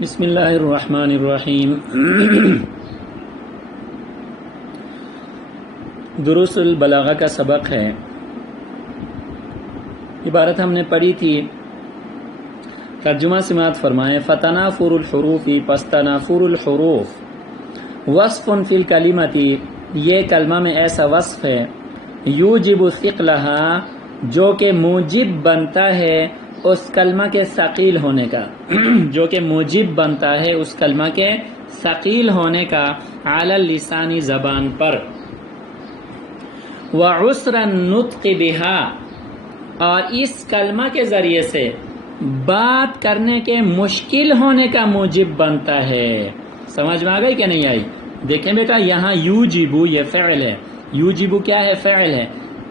بسم اللہ الرحمن الرحیم۔ دروس البلاغہ کا سبق ہے۔ عبارت ہم نے پڑھی تھی، ترجمہ سماعت فرمائیں۔ فتنافر الحروف، پس تنافر الحروف وصف فی الکلمۃ، یہ کلمہ میں ایسا وصف ہے، یوجب ثقلہا، جو کہ موجب بنتا ہے اس کلمہ کے ثقیل ہونے کا جو کہ موجب بنتا ہے اس کلمہ کے ثقیل ہونے کا، علی اللسانی، زبان پر، وعسر النطق بہا، اور اس کلمہ کے ذریعے سے بات کرنے کے مشکل ہونے کا موجب بنتا ہے۔ سمجھ میں آ گئی کہ نہیں آئی؟ دیکھیں بیٹا، یہاں یوجبو یہ فعل ہے، یوجبو کیا ہے؟ فعل ہے،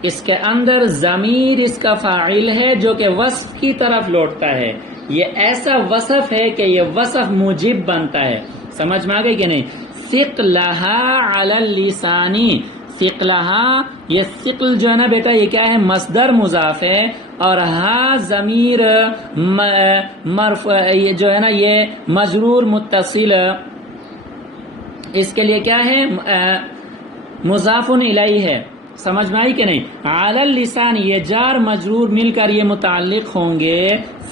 اس کے اندر ضمیر اس کا فاعل ہے جو کہ وصف کی طرف لوٹتا ہے۔ یہ ایسا وصف ہے کہ یہ وصف موجب بنتا ہے۔ سمجھ میں آ گئی کہ نہیں؟ ثقلہا علی اللسانی، ثقلہا، یہ ثقل جو ہے نا بیٹا، یہ کیا ہے؟ مصدر مضاف ہے، اور ہا ضمیر مرفوع، یہ جو ہے نا یہ مجرور متصل، اس کے لیے کیا ہے؟ مضاف الیہ ہے۔ سمجھ میں آئی کہ نہیں؟ علی اللسان، یہ جار مجرور مل کر یہ متعلق ہوں گے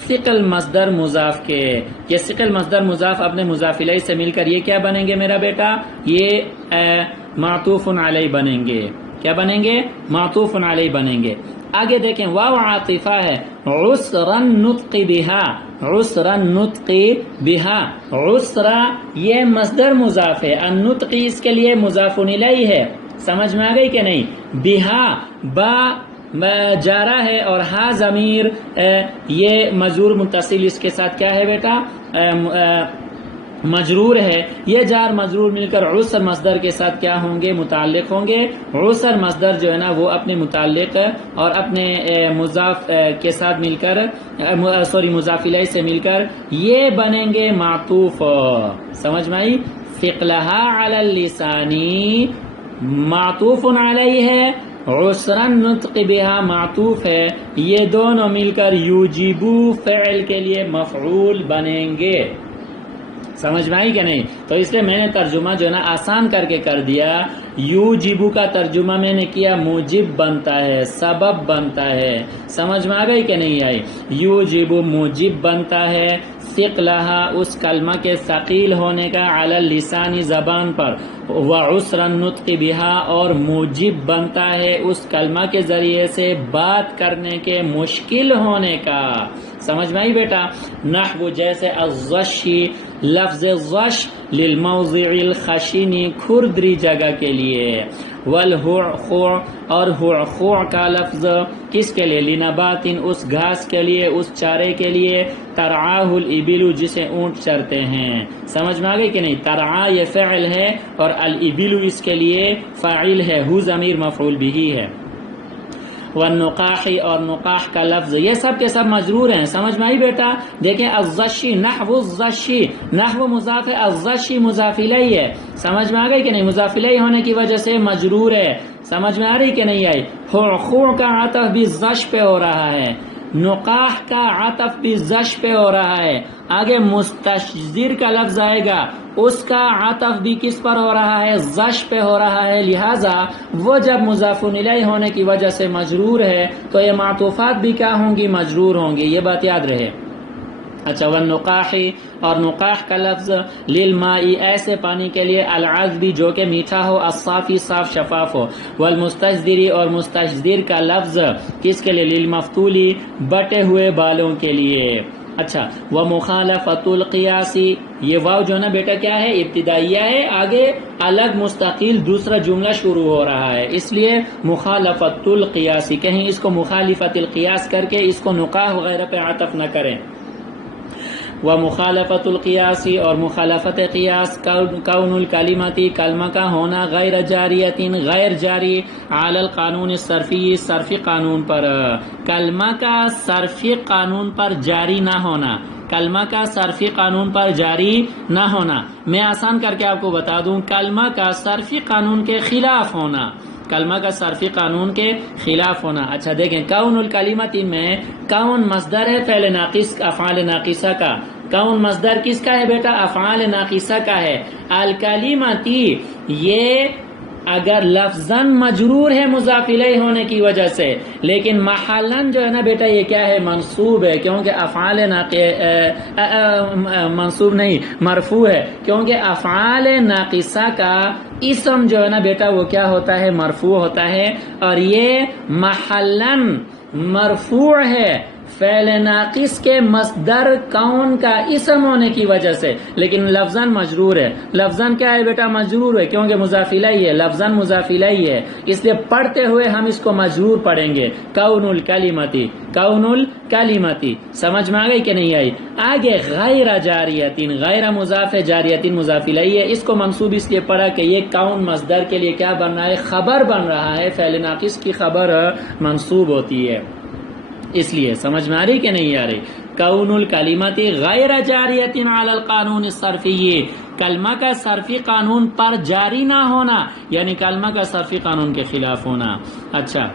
ثقل مصدر مضاف کے۔ یہ ثقل مصدر مضاف اپنے مضاف الیہ سے مل کر یہ کیا بنیں گے میرا بیٹا؟ یہ معطوف علیہ بنیں گے۔ کیا بنیں گے؟ معطوف علیہ بنیں گے۔ آگے دیکھیں، واو عاطفہ ہے، عسر النطق بہا، عسر النطق بہا، عسر یہ مصدر مضاف ہے، النطق اس کے لیے مضاف الیہ ہے۔ سمجھ میں آ گئی کہ نہیں؟ بہا، با جارہ ہے، اور ہا ضمیر یہ مجرور متصل، اس کے ساتھ کیا ہے بیٹا؟ مجرور ہے۔ یہ جار مجرور مل کر عسر مصدر کے ساتھ کیا ہوں گے؟ متعلق ہوں گے۔ عسر مصدر جو ہے نا وہ اپنے متعلق اور اپنے مضاف کے ساتھ مل کر مضاف الیہ سے مل کر یہ بنیں گے معطوف۔ سمجھ میں آئی؟ ثقلہا علی اللسانی معطوف علیہ ہے، عسر النطق بہا معطوف ہے، یہ دونوں مل کر یوجبو فعل کے لیے مفعول بنیں گے۔ سمجھ میں آئی کہ نہیں؟ تو اس لیے میں نے ترجمہ جو ہے نا آسان کر کے کر دیا۔ یوجبو کا ترجمہ میں نے کیا موجب بنتا ہے، سبب بنتا ہے۔ سمجھ میں آ گئی کہ نہیں آئی؟ یوجبو موجب بنتا ہے، ثقلہا اس کلمہ کے ثقیل ہونے کا، علی اللسانی زبان پر، وعسر النطق بہا اور موجب بنتا ہے اس کلمہ کے ذریعے سے بات کرنے کے مشکل ہونے کا۔ سمجھ میں آئی بیٹا؟ نحو جیسے الزشی، لفظ زش للموضع الخشنی، کھردری جگہ کے لیے، والہعخع اور ہعخع کا لفظ کس کے لیے؟ لنبات اس گھاس کے لیے، اس چارے کے لیے، ترعاہ الابل جسے اونٹ چرتے ہیں۔ سمجھ میں آ گئی کہ نہیں؟ ترعا یہ فعل ہے اور الابل اس کے لیے فاعل ہے، ہو ضمیر مفعول بہ ہے۔ والنقاح اور نقاح کا لفظ، یہ سب کے سب مجرور ہیں۔ سمجھ میں آئی بیٹا؟ دیکھیں الزشی، نحو الزشی، نحو مضاف ہے، الزشی مضاف الیہ ہے۔ سمجھ میں آ گئی کہ نہیں؟ مضاف الیہ ہونے کی وجہ سے مجرور ہے۔ سمجھ میں آ رہی کہ نہیں آئی؟ خع کا عطف بھی زش پہ ہو رہا ہے، نقاح کا عطف بھی زش پہ ہو رہا ہے۔ آگے مستشذر کا لفظ آئے گا، اس کا عطف بھی کس پر ہو رہا ہے؟ زش پہ ہو رہا ہے۔ لہٰذا وہ جب مضاف الیہ ہونے کی وجہ سے مجرور ہے تو یہ معطوفات بھی کیا ہوں گی؟ مجرور ہوں گی، یہ بات یاد رہے۔ اچھا، والنقاح اور نقاح کا لفظ للماء ایسے پانی کے لیے، العذبی جو کہ میٹھا ہو، الصافی صاف شفاف ہو، والمستشذری اور مستشذر کا لفظ کس کے لیے؟ للمفتولی بٹے ہوئے بالوں کے لیے۔ اچھا، ومخالفت القیاسی، یہ واو جو نا بیٹا کیا ہے؟ ابتدائیہ ہے، آگے الگ مستقل دوسرا جملہ شروع ہو رہا ہے، اس لیے مخالفت القیاسی، کہیں اس کو مخالفت القیاس کر کے اس کو نقاح وغیرہ پہ عطف نہ کریں۔ ومخالفت القیاسی اور مخالفت قیاس، کون الکلمتی کلمہ کا ہونا، غیر جاریتین غیر جاری، علی القانون الصرفی صرفی قانون پر، کلمہ کا صرفی قانون پر جاری نہ ہونا، کلمہ کا صرفی قانون پر جاری نہ ہونا۔ میں آسان کر کے آپ کو بتا دوں، کلمہ کا صرفی قانون کے خلاف ہونا، کلمہ کا صرفی قانون کے خلاف ہونا۔ اچھا دیکھیں، کون الکلمت میں کون مصدر ہے فعل ناقص افعال ناقصہ کا، کون مصدر کس کا ہے بیٹا؟ افعال ناقصہ کا ہے. الکلمتی یہ اگر لفظاً مجرور ہے مضاف الیہ ہونے کی وجہ سے، لیکن محلاً جو ہے نا بیٹا یہ کیا ہے؟ منصوب ہے، کیونکہ افعال منصوب نہیں مرفوع ہے، کیونکہ افعال ناقصہ کا اسم جو ہے نا بیٹا وہ کیا ہوتا ہے؟ مرفوع ہوتا ہے، اور یہ محلاً مرفوع ہے فعل ناقص کے مصدر کون کا اسم ہونے کی وجہ سے، لیکن لفظاً مجرور ہے. لفظاً کیا ہے بیٹا؟ مجرور ہے، کیونکہ مضاف الیہ ہے، لفظاً مضاف الیہ ہے، اس لیے پڑھتے ہوئے ہم اس کو مجرور پڑھیں گے. کون الکلمتی، کون الکلمتی. سمجھ میں آ گئی کہ نہیں آئی؟ آگے غیر جاریتین، غیر مضاف ہے، جاریتین مضاف الیہ ہے. اس کو منصوب اس لیے پڑھا کہ یہ کون مصدر کے لیے کیا بن رہا ہے؟ خبر بن رہا ہے. فعل ناقص کی خبر منصوب ہوتی ہے، اس لیے. سمجھ میں آ رہی کہ نہیں آ رہی؟ کون الکلمات غیر جاریت علی القانون الصرفی، کلمہ کا صرفی قانون پر جاری نہ ہونا، یعنی کلمہ کا صرفی قانون کے خلاف ہونا. اچھا،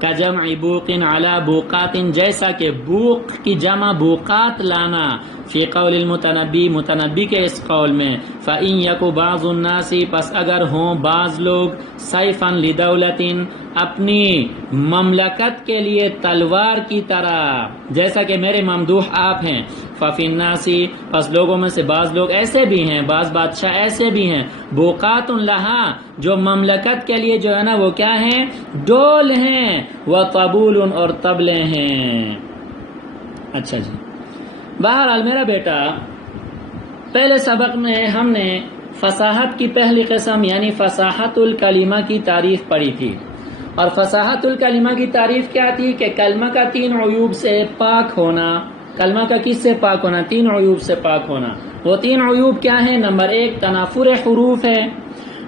کجمع بوق علی بوقات، جیسا کہ بوق کی جمع بوقات لانا. فی قول المتنبی، متنبی کے اس قول میں. فإن یک بعض الناس، پس اگر ہوں بعض لوگ. سیفا لدولت، اپنی مملکت کے لیے تلوار کی طرح، جیسا کہ میرے ممدوح آپ ہیں. ففی الناس، پس لوگوں میں سے بعض لوگ ایسے بھی ہیں، بعض بادشاہ ایسے بھی ہیں. بوقات لہا، جو مملکت کے لیے جو ہے نا وہ کیا ہیں؟ ڈول ہیں. وطبول، اور طبلے ہیں. اچھا جی، بہرحال میرا بیٹا پہلے سبق میں ہم نے فصاحت کی پہلی قسم یعنی فصاحت الکلمہ کی تعریف پڑھی تھی. اور فصاحت الکلمہ کی تعریف کیا تھی؟ کہ کلمہ کا 3 عیوب سے پاک ہونا. کلمہ کا کس سے پاک ہونا؟ 3 عیوب سے پاک ہونا. وہ 3 عیوب کیا ہیں؟ نمبر 1 تنافر حروف ہے،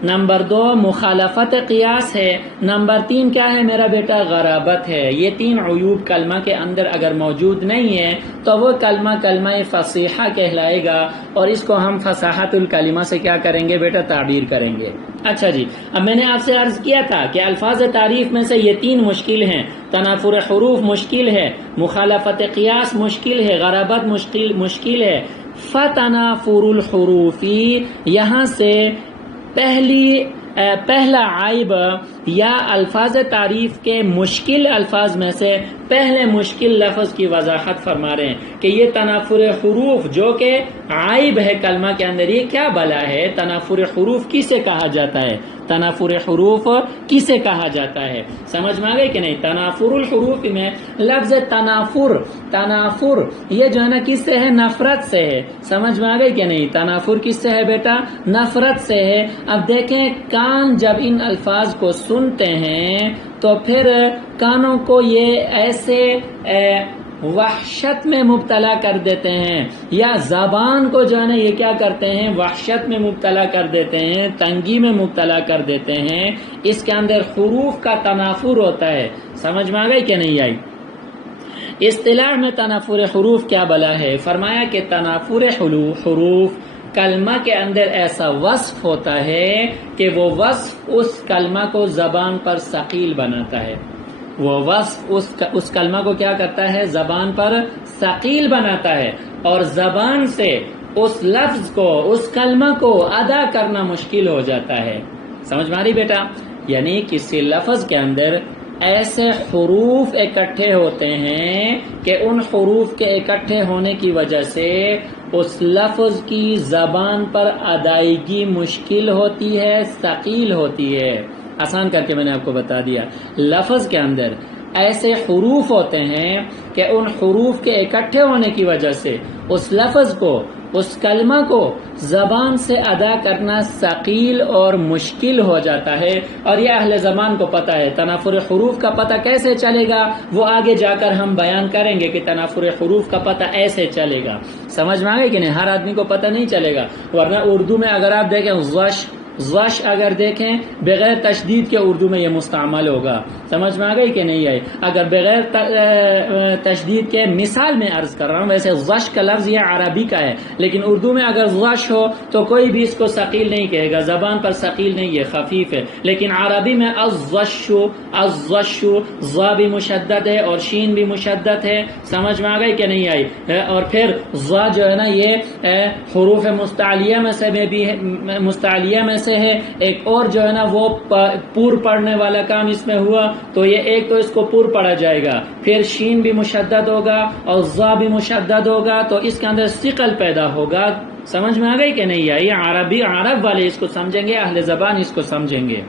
نمبر 2 مخالفت قیاس ہے، نمبر 3 کیا ہے میرا بیٹا؟ غرابت ہے. یہ 3 عیوب کلمہ کے اندر اگر موجود نہیں ہے تو وہ کلمہ کلمہ فصیحہ کہلائے گا، اور اس کو ہم فصاحت الکلمہ سے کیا کریں گے بیٹا؟ تعبیر کریں گے. اچھا جی، اب میں نے آپ سے عرض کیا تھا کہ الفاظ تعریف میں سے یہ 3 مشکل ہیں. تنافر حروف مشکل ہے، مخالفت قیاس مشکل ہے، غرابت مشکل ہے. فتنافر الحروفی، یہاں سے پہلا عیب یا الفاظ تعریف کے مشکل الفاظ میں سے پہلے مشکل لفظ کی وضاحت فرما رہے ہیں کہ یہ تنافر حروف جو کہ عیب ہے کلمہ کے اندر، یہ کیا بلا ہے؟ تنافر حروف کسے کہا جاتا ہے؟ تنافر حروف کسے کہا جاتا ہے؟ سمجھ میں آ گئی کہ نہیں؟ تنافر الحروف میں لفظ تنافر یہ جو ہے نا کس سے ہے؟ نفرت سے ہے. سمجھ میں آ گئی کہ نہیں؟ تنافر کس سے ہے بیٹا؟ نفرت سے ہے. اب دیکھیں، کان جب ان الفاظ کو سنتے ہیں تو پھر کانوں کو یہ ایسے وحشت میں مبتلا کر دیتے ہیں، یا زبان کو جو ہے نا یہ کیا کرتے ہیں؟ وحشت میں مبتلا کر دیتے ہیں، تنگی میں مبتلا کر دیتے ہیں. اس کے اندر حروف کا تنافر ہوتا ہے. سمجھ میں آ گئی کہ نہیں آئی؟ اصطلاح میں تنافر حروف کیا بلا ہے؟ فرمایا کہ تنافر حروف کلمہ کے اندر ایسا وصف ہوتا ہے کہ وہ وصف اس کلمہ کو زبان پر ثقیل بناتا ہے. وہ وصف اس کلمہ کو کیا کرتا ہے؟ زبان پر ثقیل بناتا ہے، اور زبان سے اس لفظ کو، اس کلمہ کو ادا کرنا مشکل ہو جاتا ہے. سمجھ میں آ رہی بیٹا؟ یعنی کسی لفظ کے اندر ایسے حروف اکٹھے ہوتے ہیں کہ ان حروف کے اکٹھے ہونے کی وجہ سے اس لفظ کی زبان پر ادائیگی مشکل ہوتی ہے، ثقیل ہوتی ہے. آسان کر کے میں نے آپ کو بتا دیا، لفظ کے اندر ایسے حروف ہوتے ہیں کہ ان حروف کے اکٹھے ہونے کی وجہ سے اس لفظ کو، اس کلمہ کو زبان سے ادا کرنا ثقیل اور مشکل ہو جاتا ہے. اور یہ اہل زبان کو پتہ ہے. تنافر حروف کا پتہ کیسے چلے گا وہ آگے جا کر ہم بیان کریں گے کہ تنافر حروف کا پتہ ایسے چلے گا. سمجھ میں آ گئی کہ نہیں؟ ہر آدمی کو پتہ نہیں چلے گا، ورنہ اردو میں اگر آپ دیکھیں غش زش اگر دیکھیں بغیر تشدید کے اردو میں یہ مستعمل ہوگا، سمجھ میں آ گئی کہ نہیں آئی؟ اگر بغیر تشدید کے مثال میں عرض کر رہا ہوں، ویسے زش کا لفظ یہ عربی کا ہے، لیکن اردو میں اگر زش ہو تو کوئی بھی اس کو ثقیل نہیں کہے گا، زبان پر ثقیل نہیں ہے، خفیف ہے، لیکن عربی میں الزش ضا بھی مشدد ہے اور شین بھی مشدد ہے، سمجھ میں آ گئی کہ نہیں آئی؟ اور پھر ضا جو ہے نا یہ حروف مستعلیہ میں سے ہے، ایک اور جو ہے نا وہ پور پڑھنے والا کام اس میں ہوا، تو یہ ایک تو اس کو پور پڑھا جائے گا، پھر شین بھی مشدد ہوگا اور ضا بھی مشدد ہوگا، تو اس کے اندر ثقل پیدا ہوگا، سمجھ میں آ گئی کہ نہیں آئی؟ عرب والے اس کو سمجھیں گے، اہل زبان اس کو سمجھیں گے۔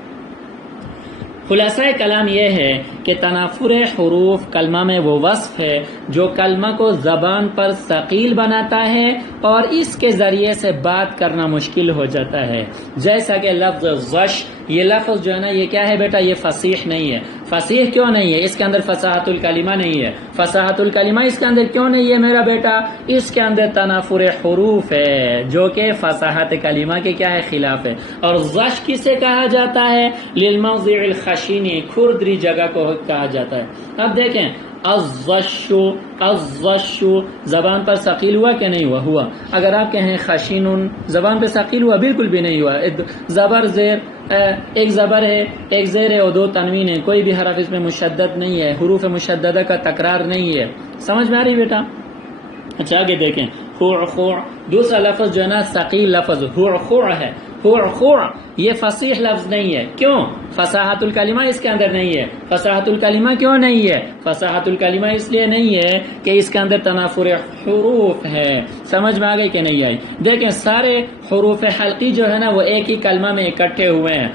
خلاصہ کلام یہ ہے کہ تنافر حروف کلمہ میں وہ وصف ہے جو کلمہ کو زبان پر ثقیل بناتا ہے اور اس کے ذریعے سے بات کرنا مشکل ہو جاتا ہے، جیسا کہ لفظ زش، یہ لفظ جو ہے نا یہ کیا ہے بیٹا؟ یہ فصیح نہیں ہے۔ فصیح کیوں نہیں ہے؟ اس کے اندر فصاحت الکلمہ نہیں ہے۔ فصاحت الکلمہ اس کے اندر کیوں نہیں ہے میرا بیٹا؟ اس کے اندر تنافر حروف ہے جو کہ فصاحت کلمہ کے کیا ہے؟ خلاف ہے۔ اور زش کسے کہا جاتا ہے؟ للموضع الخشینی، کھردری جگہ کو کہا جاتا ہے۔ اب دیکھیں الزش زبان پر ثقیل ہوا کہ نہیں ہوا؟ ہوا۔ اگر آپ کہیں خشین زبان پر ثقیل ہوا؟ بالکل بھی نہیں ہوا۔ زبر زیر، ایک زبر ہے، ایک زیر ہے اور دو تنوین ہے، کوئی بھی حرف اس میں مشدد نہیں ہے، حروف مشددہ کا تکرار نہیں ہے، سمجھ میں آ رہی بیٹا؟ اچھا آگے دیکھیں، خوع، دوسرا لفظ جو ہے نا ثقیل لفظ خوع ہے۔ خوع یہ فصیح لفظ نہیں ہے، کیوں؟ فصاحت الکلمہ اس کے اندر نہیں ہے۔ فصاحت الکلمہ کیوں نہیں ہے؟ فصاحت الکلمہ اس لیے نہیں ہے کہ اس کے اندر تنافر حروف ہے، سمجھ میں آ گئی کہ نہیں آئی؟ دیکھیں سارے حروف حلقی جو ہے نا وہ ایک ہی کلمہ میں اکٹھے ہوئے ہیں،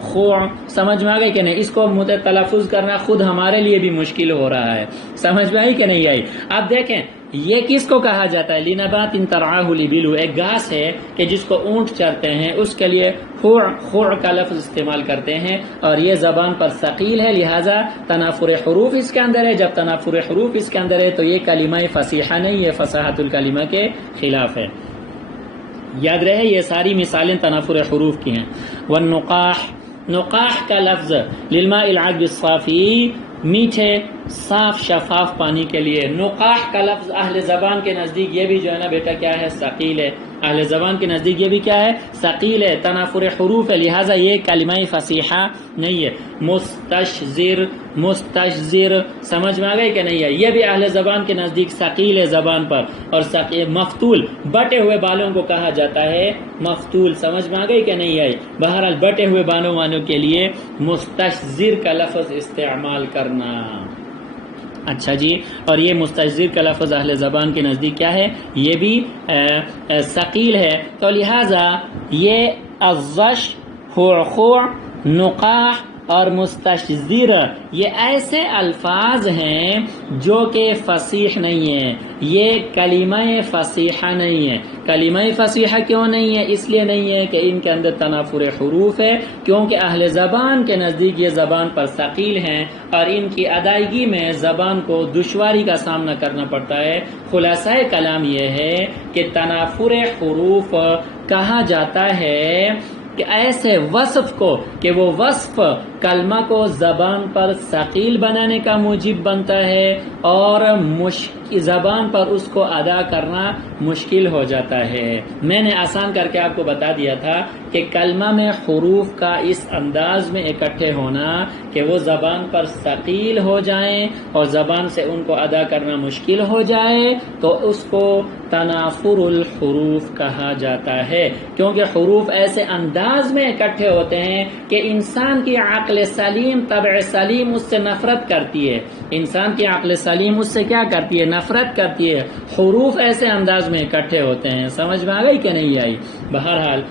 خوع، سمجھ میں آ گئی کہ نہیں؟ اس کو تلفظ کرنا خود ہمارے لیے بھی مشکل ہو رہا ہے، سمجھ میں آئی کہ نہیں آئی؟ اب دیکھیں یہ کس کو کہا جاتا ہے؟ لنبات ترعاہ الابل، ایک گھاس ہے کہ جس کو اونٹ چرتے ہیں، اس کے لیے خوع کا لفظ استعمال کرتے ہیں، اور یہ زبان پر ثقیل ہے، لہذا تنافر حروف اس کے اندر ہے۔ جب تنافر حروف اس کے اندر ہے تو یہ کلمہ فصیحہ نہیں ہے، فصاحت الکلمہ کے خلاف ہے۔ یاد رہے یہ ساری مثالیں تنافر حروف کی ہیں۔ والنقاح، نقاح کا لفظ للماء العذب الصافی، میٹھے صاف شفاف پانی کے لیے۔ نقاح کا لفظ اہل زبان کے نزدیک یہ بھی جو ہے نا بیٹا کیا ہے؟ ثقیل ہے۔ اہل زبان کے نزدیک یہ بھی کیا ہے؟ ثقیل ہے، تنافر حروف ہے، لہٰذا یہ کلمہ فصیحہ نہیں ہے۔ مستشزر، سمجھ میں آ گئی کہ نہیں ہے؟ یہ بھی اہل زبان کے نزدیک ثقیل ہے زبان پر۔ اور مفتول، بٹے ہوئے بالوں کو کہا جاتا ہے مفتول، سمجھ میں آ گئی کہ نہیں آئی؟ بہرحال بٹے ہوئے بالوں والوں کے لیے مستشزر کا لفظ استعمال کرنا۔ اچھا جی، اور یہ مستشزر کا لفظ اہل زبان کے نزدیک کیا ہے؟ یہ بھی ثقیل ہے، تو لہٰذا یہ الزش، خوع، نقاح اور مستشزر یہ ایسے الفاظ ہیں جو کہ فصیح نہیں ہیں، یہ کلمہ فصیحہ نہیں ہے۔ کلمہ فصیحہ کیوں نہیں ہے؟ اس لیے نہیں ہے کہ ان کے اندر تنافر حروف ہے، کیونکہ اہل زبان کے نزدیک یہ زبان پر ثقیل ہیں اور ان کی ادائیگی میں زبان کو دشواری کا سامنا کرنا پڑتا ہے۔ خلاصہ کلام یہ ہے کہ تنافر حروف کہا جاتا ہے کہ ایسے وصف کو کہ وہ وصف کلمہ کو زبان پر ثقیل بنانے کا موجب بنتا ہے اور زبان پر اس کو ادا کرنا مشکل ہو جاتا ہے۔ میں نے آسان کر کے آپ کو بتا دیا تھا کہ کلمہ میں حروف کا اس انداز میں اکٹھے ہونا کہ وہ زبان پر ثقیل ہو جائیں اور زبان سے ان کو ادا کرنا مشکل ہو جائے تو اس کو تنافر الحروف کہا جاتا ہے، کیونکہ حروف ایسے انداز میں اکٹھے ہوتے ہیں کہ انسان کی عقل سلیم، طبع سلیم اس سے نفرت کرتی ہے۔ انسان کی عقل سلیم اس سے کیا کرتی ہے؟ نفرت کرتی ہے۔ حروف ایسے انداز میں اکٹھے ہوتے ہیں، سمجھ میں آ گئی کہ نہیں آئی؟ بہرحال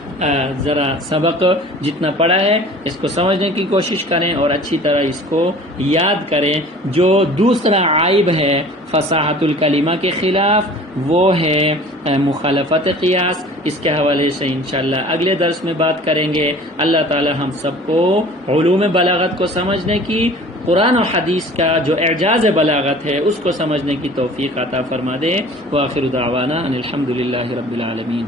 ذرا سبق جتنا پڑھا ہے اس کو سمجھنے کی کوشش کریں اور اچھی طرح اس کو یاد کریں۔ جو دوسرا عیب ہے فصاحت الکلمہ کے خلاف وہ ہے مخالفت قیاس، اس کے حوالے سے انشاءاللہ اگلے درس میں بات کریں گے۔ اللہ تعالی ہم سب کو علوم بلاغت کو سمجھنے کی، قرآن و حدیث کا جو اعجاز بلاغت ہے اس کو سمجھنے کی توفیق عطا فرما دے۔ وآخر دعوانا ان الحمدللہ رب العالمین۔